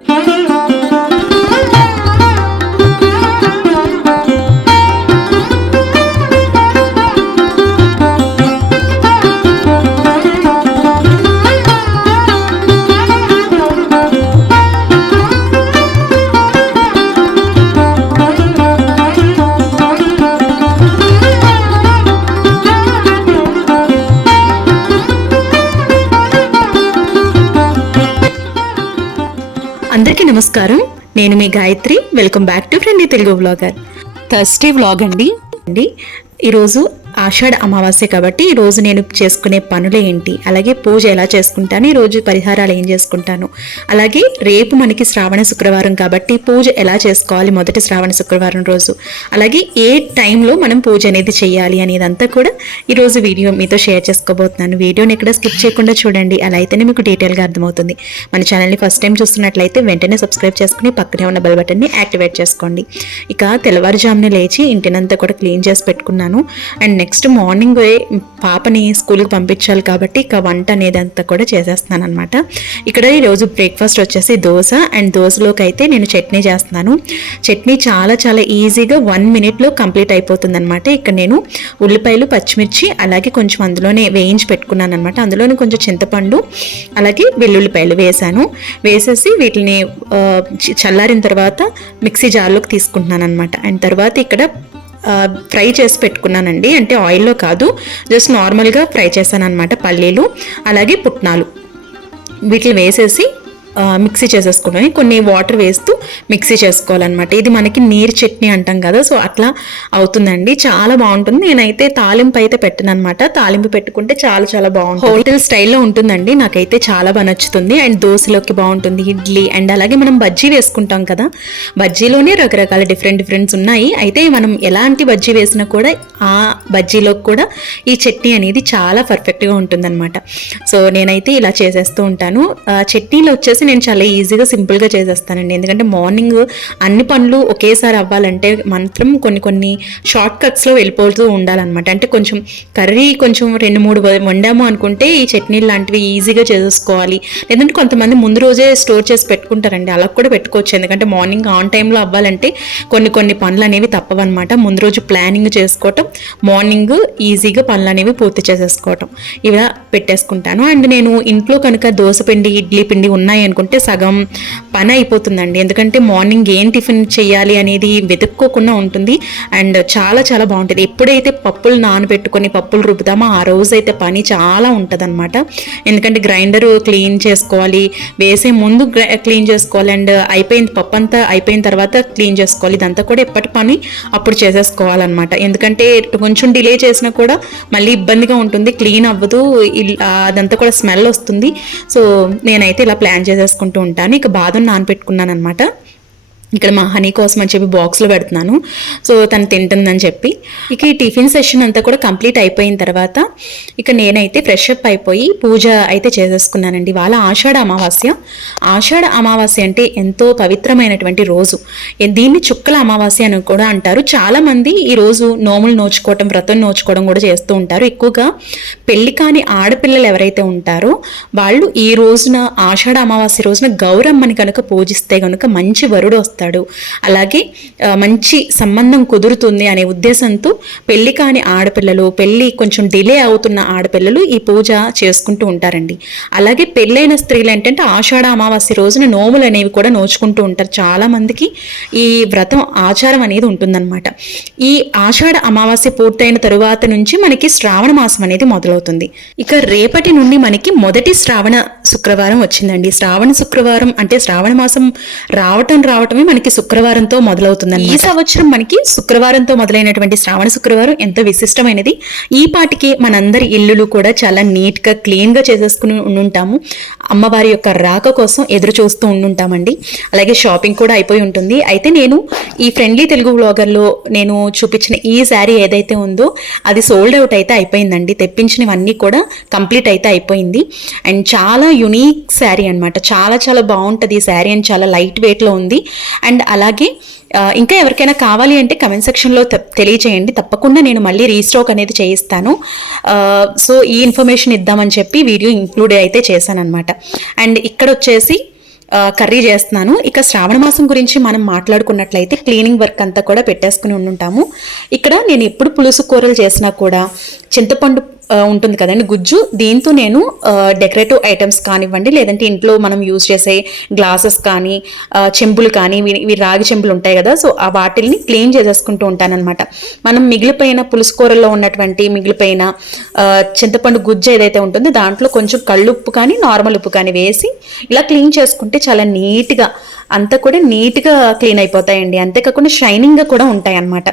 Música నమస్కారం. నేను మీ Gayathri. Welcome back to friend Telugu vlogger Thursday vlog అండి. అండి ఈరోజు ఆషాఢ అమావాస్య కాబట్టి రోజు నేను చేసుకునే పనులు ఏంటి? అలాగే పూజ ఎలా చేసుకుంటాను? రోజు పరిహారాలు ఏం చేసుకుంటాను? అలాగే రేపు మనకి శ్రావణ శుక్రవారం కాబట్టి పూజ ఎలా చేసుకోవాలి మొదటి శ్రావణ శుక్రవారం రోజు? అలాగే ఏ టైంలో మనం పూజ అనేది చేయాలి అనేదంతా కూడా ఈరోజు వీడియో మీతో షేర్ చేసుకోబోతున్నాను. వీడియోని ఎక్కడ స్కిప్ చేయకుండా చూడండి. అలా అయితేనే మీకు డీటెయిల్గా అర్థమవుతుంది. మన ఛానల్ని ఫస్ట్ టైం చూస్తున్నట్లయితే వెంటనే సబ్స్క్రైబ్ చేసుకుని పక్కనే ఉన్న బెల్ బటన్ని యాక్టివేట్ చేసుకోండి. ఇక తెల్లవారుజామున లేచి ఇంటినంతా కూడా క్లీన్ చేసి పెట్టుకున్నాను. అండ్ నెక్స్ట్ నెక్స్ట్ మార్నింగ్ పాపని స్కూల్కి పంపించాలి కాబట్టి ఇక వంట అనేది అంతా కూడా చేసేస్తున్నాను అనమాట ఇక్కడ ఈరోజు బ్రేక్ఫాస్ట్ వచ్చేసి దోశ అండ్ దోశలోకి అయితే నేను చట్నీ చేస్తున్నాను. చట్నీ చాలా చాలా ఈజీగా వన్ మినిట్లో కంప్లీట్ అయిపోతుంది అనమాట ఇక్కడ నేను ఉల్లిపాయలు పచ్చిమిర్చి అలాగే కొంచెం అందులోనే వేయించి పెట్టుకున్నాను అనమాట అందులోనే కొంచెం చింతపండు అలాగే వెల్లుల్లిపాయలు వేసాను వేసేసి వీటిని చల్లారిన తర్వాత మిక్సీ జార్లోకి తీసుకుంటున్నాను అనమాట అండ్ తర్వాత ఇక్కడ ఫ్రై చేసి పెట్టుకున్నానండి. అంటే ఆయిల్లో కాదు జస్ట్ నార్మల్గా ఫ్రై చేశాను అనమాట పల్లీలు అలాగే పుట్నాలు. వీటిని వేసేసి మిక్సీ చేసేసుకున్నాను కొన్ని వాటర్ వేస్తూ మిక్సీ చేసుకోవాలన్నమాట. ఇది మనకి నీరు చట్నీ అంటాం కదా సో అట్లా అవుతుందండి. చాలా బాగుంటుంది. నేనైతే తాలింపు అయితే పెట్టను తాలింపు పెట్టుకుంటే చాలా చాలా బాగుంటుంది. హోటల్ స్టైల్లో ఉంటుందండి. నాకైతే చాలా బాగా నచ్చుతుంది. అండ్ దోశలోకి బాగుంటుంది. ఇడ్లీ అండ్ అలాగే మనం బజ్జీ వేసుకుంటాం కదా బజ్జీలోనే రకరకాల డిఫరెంట్ డిఫరెంట్స్ ఉన్నాయి. అయితే మనం ఎలాంటి బజ్జీ వేసినా కూడా ఆ బజ్జీలోకి కూడా ఈ చట్నీ అనేది చాలా పర్ఫెక్ట్గా ఉంటుందన్నమాట. సో నేనైతే ఇలా చేసేస్తూ ఉంటాను. చట్నీలో వచ్చేసి నేను చాలా ఈజీగా సింపుల్గా చేసేస్తానండి. ఎందుకంటే మార్నింగ్ అన్ని పనులు ఒకేసారి అవ్వాలంటే మాత్రం కొన్ని కొన్ని షార్ట్ కట్స్లో వెళ్ళిపోతూ ఉండాలన్నమాట. అంటే కొంచెం కర్రీ కొంచెం రెండు మూడు వండాము అనుకుంటే ఈ చట్నీలు లాంటివి ఈజీగా చేసేసుకోవాలి. లేదంటే కొంతమంది ముందు రోజే స్టోర్ చేసి పెట్టుకుంటారండి. అలా కూడా పెట్టుకోవచ్చు. ఎందుకంటే మార్నింగ్ ఆన్ టైంలో అవ్వాలంటే కొన్ని కొన్ని పనులు అనేవి తప్పవన్నమాట. ముందు రోజు ప్లానింగ్ చేసుకోవటం మార్నింగ్ ఈజీగా పనులు అనేవి పూర్తి చేసేసుకోవటం. ఇలా పెట్టేసుకుంటాను. అండ్ నేను ఇంట్లో కనుక దోశ పిండి ఇడ్లీ పిండి ఉన్నాయి అనుకుంటే సగం పని అయిపోతుందండి. ఎందుకంటే మార్నింగ్ ఏం టిఫిన్ చేయాలి అనేది వెతుక్కోకుండా ఉంటుంది. అండ్ చాలా చాలా బాగుంటుంది. ఎప్పుడైతే పప్పులు నానబెట్టుకొని పప్పులు రుబ్బుతామో ఆ రోజు అయితే పని చాలా ఉంటుంది ఎందుకంటే గ్రైండర్ క్లీన్ చేసుకోవాలి. వేసే ముందు క్లీన్ చేసుకోవాలి. అండ్ అయిపోయింది పప్పు అంతా అయిపోయిన తర్వాత క్లీన్ చేసుకోవాలి. ఇదంతా కూడా ఎప్పటి పని అప్పుడు చేసేసుకోవాలన్నమాట. ఎందుకంటే కొంచెం డిలే చేసినా కూడా మళ్ళీ ఇబ్బందిగా ఉంటుంది. క్లీన్ అవ్వదు. అదంతా కూడా స్మెల్ వస్తుంది. సో నేనైతే ఇలా ప్లాన్ చేసేసుకుంటూ ఉంటాను. ఇక బాదం నానపెట్టుకున్నాను అనమాట ఇక్కడ మా హనీ కోసం అని చెప్పి బాక్స్లో పెడుతున్నాను. సో తను తింటుందని చెప్పి. ఇక ఈ టిఫిన్ సెషన్ అంతా కూడా కంప్లీట్ అయిపోయిన తర్వాత ఇక నేనైతే ఫ్రెష్ అప్ అయిపోయి పూజ అయితే చేసేసుకున్నానండి. వాళ్ళ ఆషాఢ అమావాస్య. ఆషాఢ అమావాస్య అంటే ఎంతో పవిత్రమైనటువంటి రోజు. దీన్ని చుక్కల అమావాస్య అని కూడా అంటారు. చాలామంది ఈ రోజు నోములు నోచుకోవటం వ్రతం నోచుకోవడం కూడా చేస్తూ ఉంటారు. ఎక్కువగా పెళ్ళి కాని ఆడపిల్లలు ఎవరైతే ఉంటారో వాళ్ళు ఈ రోజున ఆషాఢ అమావాస్య రోజున గౌరమ్మని కనుక పూజిస్తే కనుక మంచి వరుడు వస్తాడు అలాగే మంచి సంబంధం కుదురుతుంది అనే ఉద్దేశంతో పెళ్ళి కాని ఆడపిల్లలు పెళ్ళి కొంచెం డిలే అవుతున్న ఆడపిల్లలు ఈ పూజ చేసుకుంటూ ఉంటారండి. అలాగే పెళ్ళైన స్త్రీలు ఏంటంటే ఆషాఢ అమావాస్య రోజున నోములు అనేవి కూడా నోచుకుంటూ ఉంటారు. చాలామందికి ఈ వ్రతం ఆచారం అనేది ఉంటుందన్నమాట. ఈ ఆషాఢ అమావాస్య పూర్తయిన తరువాత నుంచి మనకి శ్రావణ మాసం అనేది మొదలవుతుంది. ఇక రేపటి నుండి మనకి మొదటి శ్రావణ శుక్రవారం వచ్చిందండి. శ్రావణ శుక్రవారం అంటే శ్రావణ మాసం రావటం రావటమే మనకి శుక్రవారంతో మొదలవుతుందండి ఈ సంవత్సరం మనకి శుక్రవారంతో మొదలైనటువంటి శ్రావణ శుక్రవారం ఎంతో విశిష్టమైనది. ఈ పాటికి మనందరి ఇల్లులు కూడా చాలా నీట్గా క్లీన్గా చేసేసుకుని ఉండుంటాము. అమ్మవారి యొక్క రాక కోసం ఎదురు చూస్తూ ఉండుంటామండి. అలాగే షాపింగ్ కూడా అయిపోయి ఉంటుంది. అయితే నేను ఈ ఫ్రెండ్లీ తెలుగు వ్లాగర్లో నేను చూపించిన ఈ శారీ ఏదైతే ఉందో అది సోల్డ్ అవుట్ అయితే అయిపోయిందండి. తెప్పించినవన్నీ కూడా కంప్లీట్ అయితే అయిపోయింది. అండ్ చాలా యునీక్ శారీ అన్నమాట. చాలా చాలా బాగుంటుంది ఈ శారీ అండ్ చాలా లైట్ వెయిట్లో ఉంది. అండ్ అలాగే ఇంకా ఎవరికైనా కావాలి అంటే కమెంట్ సెక్షన్లో తె- తప్పకుండా నేను మళ్ళీ రీస్టాక్ అనేది చేయిస్తాను. సో ఈ ఇన్ఫర్మేషన్ ఇద్దామని చెప్పి వీడియో ఇంక్లూడ్ అయితే చేశాను అనమాట అండ్ ఇక్కడ వచ్చేసి కర్రీ చేస్తున్నాను. ఇక శ్రావణ మాసం గురించి మనం మాట్లాడుకున్నట్లయితే క్లీనింగ్ వర్క్ అంతా కూడా పెట్టేసుకుని ఉండుంటాము. ఇక్కడ నేను ఎప్పుడు పులుసు కూరలు చేసినా కూడా చింతపండు ఉంటుంది కదండి గుజ్జు. దీంతో నేను డెకరేటివ్ ఐటమ్స్ కానివ్వండి లేదంటే ఇంట్లో మనం యూజ్ చేసే గ్లాసెస్ కానీ చెంబులు కానీ ఇవి రాగి చెంబులు ఉంటాయి కదా సో ఆ వాటిల్ని క్లీన్ చేసేసుకుంటూ ఉంటానన్నమాట. మనం మిగిలిపోయిన పులుసు కూరల్లో ఉన్నటువంటి మిగిలిపోయిన చింతపండు గుజ్జు ఏదైతే ఉంటుందో దాంట్లో కొంచెం కళ్ళుప్పు కానీ నార్మల్ ఉప్పు కానీ వేసి ఇలా క్లీన్ చేసుకుంటే చాలా నీట్గా అంతా కూడా నీట్గా క్లీన్ అయిపోతాయండి. అంతేకాకుండా షైనింగ్గా కూడా ఉంటాయి అన్నమాట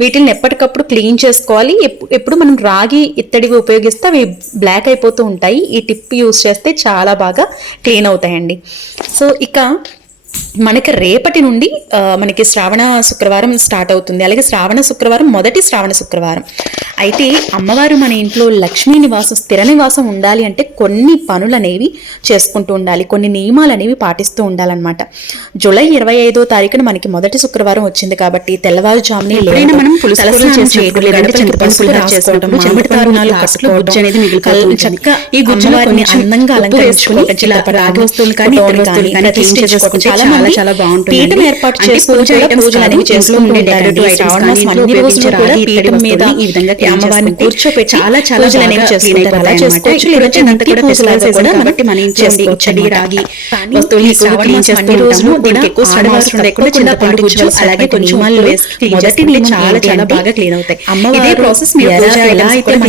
వీటిని ఎప్పటికప్పుడు క్లీన్ చేసుకోవాలి. ఎప్పుడు మనం రాగి ఇత్తడి ఇత్తడివి ఉపయోగిస్తే అవి బ్లాక్ అయిపోతూ ఉంటాయి. ఈ టిప్ యూస్ చేస్తే చాలా బాగా క్లీన్ అవుతాయండి. సో ఇక మనకి రేపటి నుండి మనకి శ్రావణ శుక్రవారం స్టార్ట్ అవుతుంది. అలాగే శ్రావణ శుక్రవారం మొదటి శ్రావణ శుక్రవారం. అయితే అమ్మవారు మన ఇంట్లో లక్ష్మీ నివాసం స్థిర నివాసం ఉండాలి అంటే కొన్ని పనులు అనేవి చేసుకుంటూ ఉండాలి. కొన్ని నియమాలు అనేవి పాటిస్తూ ఉండాలన్నమాట. జూలై ఇరవై ఐదో తారీఖున మనకి మొదటి శుక్రవారం వచ్చింది కాబట్టి తెల్లవారుజామునే మనం ఈ అందంగా చాలా చాలా బాగుంటుంది. ఏర్పాటు చేసుకొని పూజలు అనేవి చేసుకుంటూ ఈ విధంగా అమ్మవారిని చేసుకుంటే కూర్చోపెట్టి చాలా చాలా బాగా చేసుకోవచ్చు. రాగి అలాగే కొంచెం చాలా చాలా బాగా clean అవుతాయి. ఇదే ప్రాసెస్ మీరు ఎలా- అయితే మన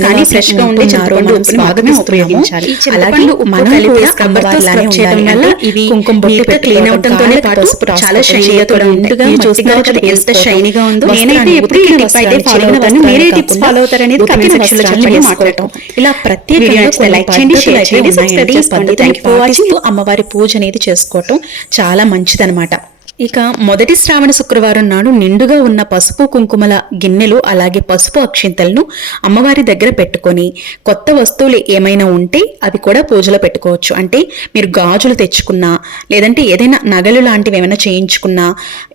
కానీ fresh గా ఉండే చింతపండు ఉప్పుని మాత్రమే ఉపయోగించాలి. అలాగే మనం కలిపి స్క్రబ్ చేయడం. వల్ల ఇవి కుంకుమ బొట్టు clean పెట్టుకోవడం, అవడంతోనే పాటు చాలా రాసుకోవడం, shiny గా కూడా మీరు చూస్తున్నారు ఎంత ఉందో. నేనైతే ఎప్పుడు అయితే follow follow అవుతారనేది comment ఉతికిన section లో చెప్పండి. మాట్లాడతాం. ఇలా ప్రత్యేకంగా like చేయండి, అయితే చేయండి, subscribe చేసుకోండి. for watching. పాటిస్తూ అమ్మవారి పూజ అనేది చేసుకోవటం చాలా మంచిదన్నమాట ఇక మొదటి శ్రావణ శుక్రవారం నాడు నిండుగా ఉన్న పసుపు కుంకుమల గిన్నెలు అలాగే పసుపు అక్షింతలను అమ్మవారి దగ్గర పెట్టుకొని కొత్త వస్తువులు ఏమైనా ఉంటే అవి కూడా పూజలో పెట్టుకోవచ్చు. అంటే మీరు గాజులు తెచ్చుకున్నా లేదంటే ఏదైనా నగలు లాంటివి ఏమైనా చేయించుకున్నా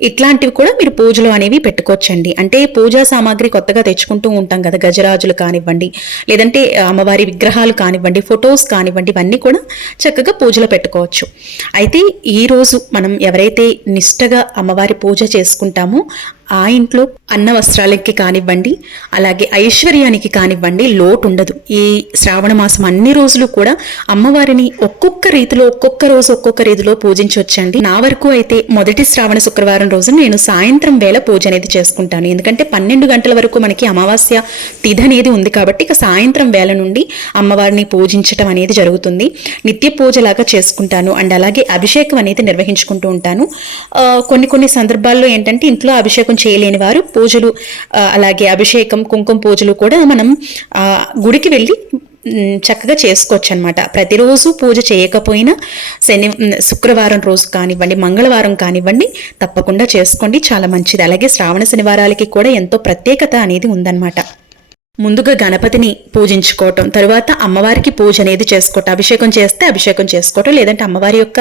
ఇట్లాంటివి కూడా మీరు పూజలు అనేవి పెట్టుకోవచ్చండి. అంటే పూజా సామాగ్రి కొత్తగా తెచ్చుకుంటూ ఉంటాం కదా గజరాజులు కానివ్వండి లేదంటే అమ్మవారి విగ్రహాలు కానివ్వండి ఫొటోస్ కానివ్వండి ఇవన్నీ కూడా చక్కగా పూజలో పెట్టుకోవచ్చు. అయితే ఈ రోజు మనం ఎవరైతే నిష్టగా అమ్మవారి పూజ చేసుకుంటాము. ఆ ఇంట్లో అన్న వస్త్రాలకి కానివ్వండి అలాగే ఐశ్వర్యానికి కానివ్వండి లోటు ఉండదు. ఈ శ్రావణ మాసం అన్ని రోజులు కూడా అమ్మవారిని ఒక్కొక్క రీతిలో ఒక్కొక్క రోజు ఒక్కొక్క రీతిలో పూజించవచ్చండి నా వరకు అయితే మొదటి శ్రావణ శుక్రవారం రోజు నేను సాయంత్రం వేళ పూజ అనేది చేసుకుంటాను. ఎందుకంటే పన్నెండు గంటల వరకు మనకి అమావాస్య తిథి అనేది ఉంది కాబట్టి ఇక సాయంత్రం వేళ నుండి అమ్మవారిని పూజించటం అనేది జరుగుతుంది. నిత్య పూజలాగా చేసుకుంటాను. అండ్ అలాగే అభిషేకం అనేది నిర్వహించుకుంటూ ఉంటాను. కొన్ని కొన్ని సందర్భాల్లో ఏంటంటే ఇంట్లో అభిషేకం చేయలేని వారు పూజలు అలాగే అభిషేకం కుంకుమ పూజలు కూడా మనం గుడికి వెళ్ళి చక్కగా చేసుకోవచ్చు అనమాట ప్రతిరోజు పూజ చేయకపోయినా శని శుక్రవారం రోజు కానివ్వండి మంగళవారం కానివ్వండి తప్పకుండా చేసుకోండి. చాలా మంచిది. అలాగే శ్రావణ శనివారాలకి కూడా ఎంతో ప్రత్యేకత అనేది ఉందన్నమాట. ముందుగా గణపతిని పూజించుకోవటం తరువాత అమ్మవారికి పూజ అనేది చేసుకోవటం అభిషేకం చేస్తే అభిషేకం చేసుకోవటం లేదంటే అమ్మవారి యొక్క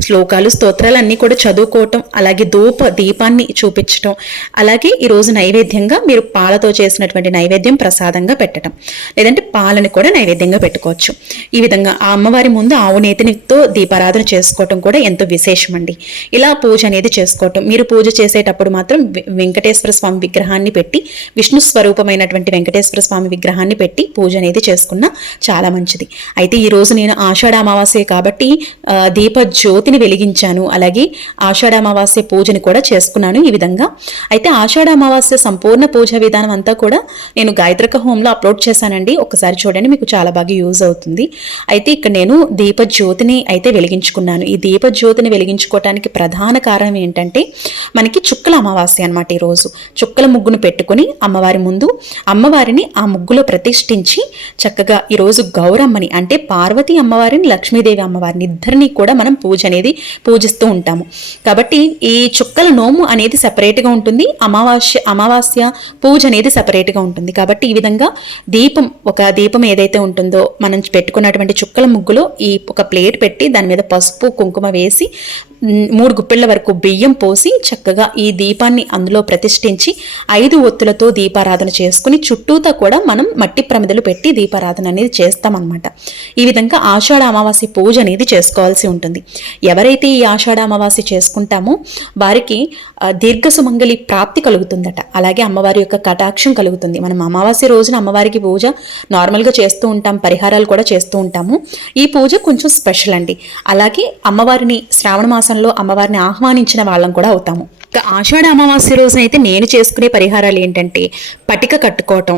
శ్లోకాలు స్తోత్రాలు అన్నీ కూడా చదువుకోవటం అలాగే ధూప దీపాన్ని చూపించటం అలాగే ఈరోజు నైవేద్యంగా మీరు పాలతో చేసినటువంటి నైవేద్యం ప్రసాదంగా పెట్టడం లేదంటే పాలని కూడా నైవేద్యంగా పెట్టుకోవచ్చు. ఈ విధంగా ఆ అమ్మవారి ముందు ఆవు నేతినితో దీపారాధన చేసుకోవటం కూడా ఎంతో విశేషం అండి ఇలా పూజ అనేది చేసుకోవటం మీరు పూజ చేసేటప్పుడు మాత్రం వెంకటేశ్వర స్వామి విగ్రహాన్ని పెట్టి విష్ణు స్వరూపమైనటువంటి వెంకటేశ్వర స్వామి విగ్రహాన్ని పెట్టి పూజ అనేది చేసుకున్న చాలా మంచిది. అయితే ఈ రోజు నేను ఆషాఢ అమావాస్య కాబట్టి దీప జ్యోతిని వెలిగించాను. అలాగే ఆషాఢ అమావాస్య పూజని కూడా చేసుకున్నాను ఈ విధంగా. అయితే ఆషాఢ అమావాస్య సంపూర్ణ పూజ విధానం అంతా కూడా నేను గాయత్రక హోమ్లో అప్లోడ్ చేశానండి. ఒకసారి చూడండి మీకు చాలా బాగా యూజ్ అవుతుంది. అయితే ఇక్కడ నేను దీప జ్యోతిని అయితే వెలిగించుకున్నాను. ఈ దీప జ్యోతిని వెలిగించుకోవటానికి ప్రధాన కారణం ఏంటంటే మనకి చుక్కల అమావాస్య అనమాట ఈరోజు చుక్కల ముగ్గును పెట్టుకుని అమ్మవారి ముందు అమ్మవారిని ఆ ముగ్గులో ప్రతిష్ఠించి చక్కగా ఈరోజు గౌరమ్మని అంటే పార్వతి అమ్మవారిని లక్ష్మీదేవి అమ్మవారిని ఇద్దరిని కూడా మనం పూజ అనేది పూజిస్తూ ఉంటాము. కాబట్టి ఈ చుక్కల నోము అనేది సపరేట్గా ఉంటుంది. అమావాస్య అమావాస్య పూజ అనేది సపరేట్గా ఉంటుంది. కాబట్టి ఈ విధంగా దీపం ఒక దీపం ఏదైతే ఉంటుందో మనం పెట్టుకున్నటువంటి చుక్కల ముగ్గులో ఈ ఒక ప్లేట్ పెట్టి దాని మీద పసుపు కుంకుమ వేసి మూడు గుప్పెళ్ళ వరకు బియ్యం పోసి చక్కగా ఈ దీపాన్ని అందులో ప్రతిష్ఠించి ఐదు ఒత్తులతో దీపారాధన చేసుకుని చుట్టూతా కూడా మనం మట్టి ప్రమిదలు పెట్టి దీపారాధన అనేది చేస్తామన్నమాట. ఈ విధంగా ఆషాఢ అమావాస్య పూజ అనేది చేసుకోవాల్సి ఉంటుంది. ఎవరైతే ఈ ఆషాఢ అమావాస్య చేసుకుంటామో వారికి దీర్ఘ సుమంగళి ప్రాప్తి కలుగుతుందట. అలాగే అమ్మవారి యొక్క కటాక్షం కలుగుతుంది. మనం అమావాస్య రోజున అమ్మవారికి పూజ నార్మల్గా చేస్తూ ఉంటాం పరిహారాలు కూడా చేస్తూ ఉంటాము. ఈ పూజ కొంచెం స్పెషల్ అండి. అలాగే అమ్మవారిని శ్రావణ మాసంలో అమ్మవారిని ఆహ్వానించిన వాళ్ళం కూడా అవుతాము. ఆషాఢ అమావాస్య రోజున అయితే నేను చేసుకునే పరిహారాలు ఏంటంటే పటిక కట్టుకోవటం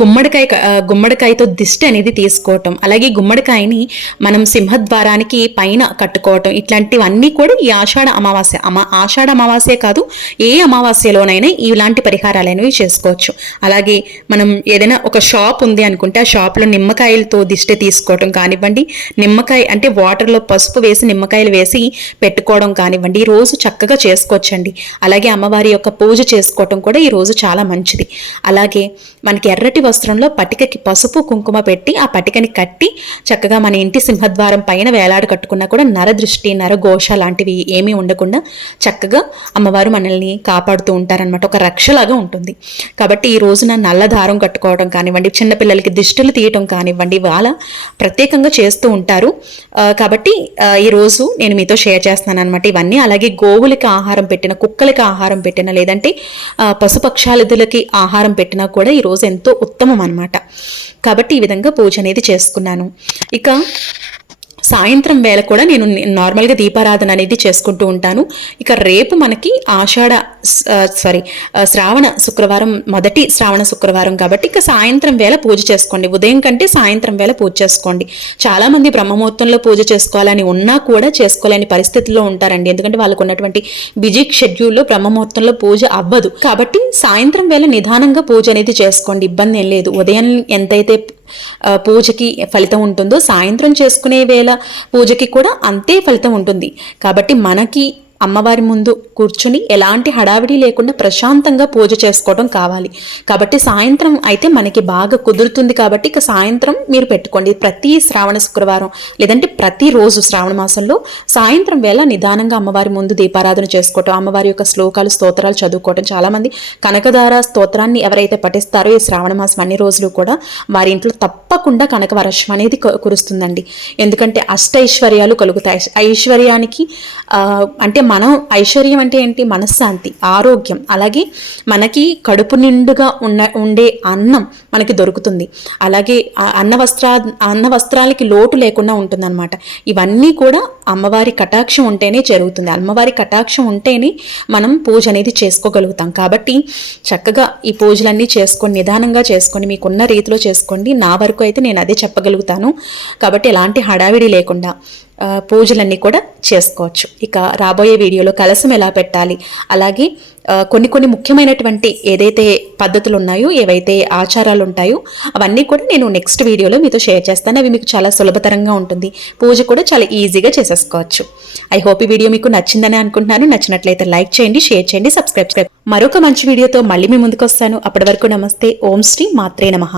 గుమ్మడికాయ గుమ్మడికాయతో దిష్టి అనేది తీసుకోవటం అలాగే గుమ్మడికాయని మనం సింహద్వారానికి పైన కట్టుకోవటం ఇట్లాంటివన్నీ కూడా ఈ ఆషాఢ అమావాస్య అమా ఆషాఢ అమావాస్య కాదు ఏ అమావాస్యలోనైనా ఇలాంటి పరిహారాలు అనేవి చేసుకోవచ్చు. అలాగే మనం ఏదైనా ఒక షాప్ ఉంది అనుకుంటే ఆ షాప్లో నిమ్మకాయలతో దిష్టి తీసుకోవటం కానివ్వండి నిమ్మకాయ అంటే వాటర్లో పసుపు వేసి నిమ్మకాయలు వేసి పెట్టుకోవడం కానివ్వండి ఈ రోజు చక్కగా చేసుకోవచ్చండి. అలాగే అమ్మవారి యొక్క పూజ చేసుకోవటం కూడా ఈ రోజు చాలా మంచిది. అలాగే మనకి ఎర్రటి వస్త్రంలో పటికకి పసుపు కుంకుమ పెట్టి ఆ పటికని కట్టి చక్కగా మన ఇంటి సింహద్వారం పైన వేలాడు కట్టుకున్నా కూడా నరదృష్టి నరఘోష లాంటివి ఏమీ ఉండకుండా చక్కగా అమ్మవారు మనల్ని కాపాడుతూ ఉంటారనమాట ఒక రక్షలాగా ఉంటుంది. కాబట్టి ఈ రోజున నల్ల దారం కట్టుకోవడం కానివ్వండి చిన్నపిల్లలకి దిష్టులు తీయటం కానివ్వండి వాళ్ళ ప్రత్యేకంగా చేస్తూ ఉంటారు. కాబట్టి ఈరోజు ఈ రోజు నేను మీతో షేర్ చేస్తున్నాను అనమాట ఇవన్నీ అలాగే గోవులకి ఆహారం పెట్టిన కుక్కలకి ఆహారం పెట్టిన లేదంటే ఆ, ఆహారం పెట్టినా కూడా ఈ రోజు ఎంతో ఉత్తమం అనమాట కాబట్టి ఈ విధంగా పూజ అనేది చేసుకున్నాను. ఇక సాయంత్రం వేళ కూడా నేను నార్మల్గా దీపారాధన అనేది చేసుకుంటూ ఉంటాను. ఇక రేపు మనకి ఆషాఢ సారీ శ్రావణ శుక్రవారం మొదటి శ్రావణ శుక్రవారం కాబట్టి ఇక సాయంత్రం వేళ పూజ చేసుకోండి. ఉదయం కంటే సాయంత్రం వేళ పూజ చేసుకోండి. చాలామంది బ్రహ్మముహూర్తంలో పూజ చేసుకోవాలని ఉన్నా కూడా చేసుకోలేని పరిస్థితుల్లో ఉంటారండి. ఎందుకంటే వాళ్ళకు ఉన్నటువంటి బిజీ షెడ్యూల్లో బ్రహ్మముహూర్తంలో పూజ అవ్వదు. కాబట్టి సాయంత్రం వేళ నిదానంగా పూజ అనేది చేసుకోండి. ఇబ్బంది ఏం లేదు. ఉదయం ఎంతైతే పూజకి ఫలితం ఉంటుందో సాయంత్రం చేసుకునే వేళ పూజకి కూడా అంతే ఫలితం ఉంటుంది. కాబట్టి మనకి అమ్మవారి ముందు కూర్చుని ఎలాంటి హడావిడి లేకుండా ప్రశాంతంగా పూజ చేసుకోవడం కావాలి. కాబట్టి సాయంత్రం అయితే మనకి బాగా కుదురుతుంది కాబట్టి ఇక సాయంత్రం మీరు పెట్టుకోండి. ప్రతి శ్రావణ శుక్రవారం లేదంటే ప్రతిరోజు శ్రావణ మాసంలో సాయంత్రం వేళ నిదానంగా అమ్మవారి ముందు దీపారాధన చేసుకోవటం అమ్మవారి యొక్క శ్లోకాలు స్తోత్రాలు చదువుకోవటం చాలామంది కనకదార స్తోత్రాన్ని ఎవరైతే పఠిస్తారో ఈ శ్రావణ మాసం అన్ని రోజులు కూడా వారి ఇంట్లో తప్పకుండా కనక వర్షం అనేది కురుస్తుందండి. ఎందుకంటే అష్టైశ్వర్యాలు కలుగుతాయి. ఐశ్వర్యానికి అంటే మనం ఐశ్వర్యం అంటే ఏంటి? మనశ్శాంతి ఆరోగ్యం. అలాగే మనకి కడుపు నిండుగా ఉన్న ఉండే అన్నం మనకి దొరుకుతుంది. అలాగే అన్న వస్త్ర అన్న వస్త్రాలకి లోటు లేకుండా ఉంటుందన్నమాట. ఇవన్నీ కూడా అమ్మవారి కటాక్షం ఉంటేనే జరుగుతుంది. అమ్మవారి కటాక్షం ఉంటేనే మనం పూజ అనేది చేసుకోగలుగుతాం. కాబట్టి చక్కగా ఈ పూజలన్నీ చేసుకొని నిదానంగా చేసుకొని మీకున్న రీతిలో చేసుకోండి నా వరకు అయితే నేను అదే చెప్పగలుగుతాను. కాబట్టి ఎలాంటి హడావిడి లేకుండా పూజలన్నీ కూడా చేసుకోవచ్చు. ఇక రాబోయే వీడియోలో కలసం ఎలా పెట్టాలి? అలాగే కొన్ని కొన్ని ముఖ్యమైనటువంటి ఏదైతే పద్ధతులు ఉన్నాయో ఏవైతే ఆచారాలు ఉంటాయో అవన్నీ కూడా నేను నెక్స్ట్ వీడియోలో మీతో షేర్ చేస్తాను. అవి మీకు చాలా సులభతరంగా ఉంటుంది. పూజ కూడా చాలా ఈజీగా చేసేసుకోవచ్చు. ఐ హోప్ ఈ వీడియో మీకు నచ్చిందని అనుకుంటున్నాను. నచ్చినట్లయితే లైక్ చేయండి షేర్ చేయండి సబ్స్క్రైబ్ చేయండి. మరొక మంచి వీడియోతో మళ్ళీ మీ ముందుకు వస్తాను అప్పటి వరకు నమస్తే. ఓం శ్రీ మాత్రే నమః.